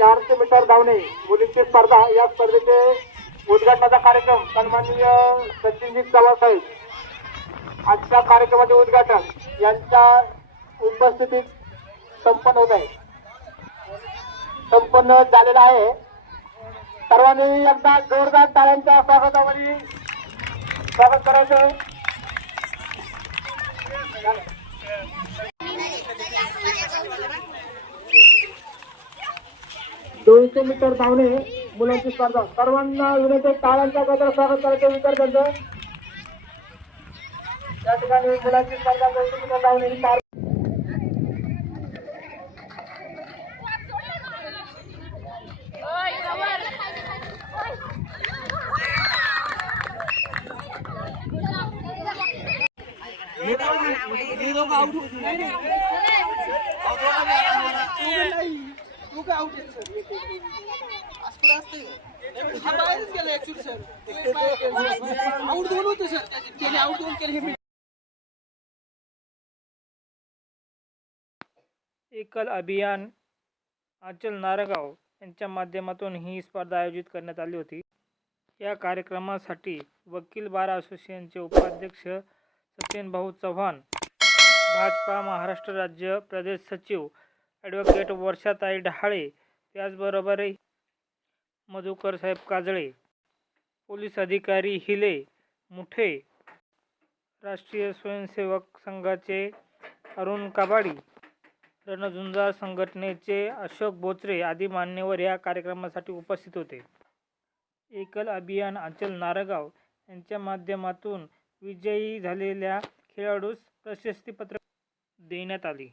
चारशे मीटर धावणे मुलींची स्पर्धा या स्पर्धेचे उद्घाटनाचा कार्यक्रम सन्माननीय सचिनजी चव्हाण साहेब. आजच्या कार्यक्रमाचे उद्घाटन यांच्या उपस्थितीत संपन्न होत आहे. संपन्न झालेला आहे. सर्वांनी एकदा जोरदार टाळ्यांच्या स्वागतामध्ये स्वागत करायचं दोनशे मीटर धावणे मुलांची स्पर्धा. सर्वांना विनंती टाळ्यांच्या गजर स्वागत करायचं विद्यार्थ्यांचं या ठिकाणी मुलांची स्पर्धा दोनशे मीटर धावणे ही चार आउट दोन होते सर त्याचे आउट दोन केले हे एकल अभियान आचल नारगाव यांच्या माध्यमातून ही स्पर्धा आयोजित करण्यात आली होती. या कार्यक्रमासाठी वकील बार असोसिएशनचे उपाध्यक्ष सत्यन भाऊ चव्हाण भाजपा महाराष्ट्र राज्य प्रदेश सचिव ॲडव्होकेट वर्षाताई डहाळे त्याचबरोबर मधुकर साहेब काजळे पोलीस अधिकारी हिले मुठे राष्ट्रीय स्वयंसेवक संघाचे अरुण काबाडी रणझुंजार संघटनेचे अशोक बोचरे आदी मान्यवर या कार्यक्रमासाठी उपस्थित होते. एकल अभियान अचल नारगाव यांच्या माध्यमातून विजयी झालेल्या खेळाडूस प्रशस्तीपत्र देण्यात आली.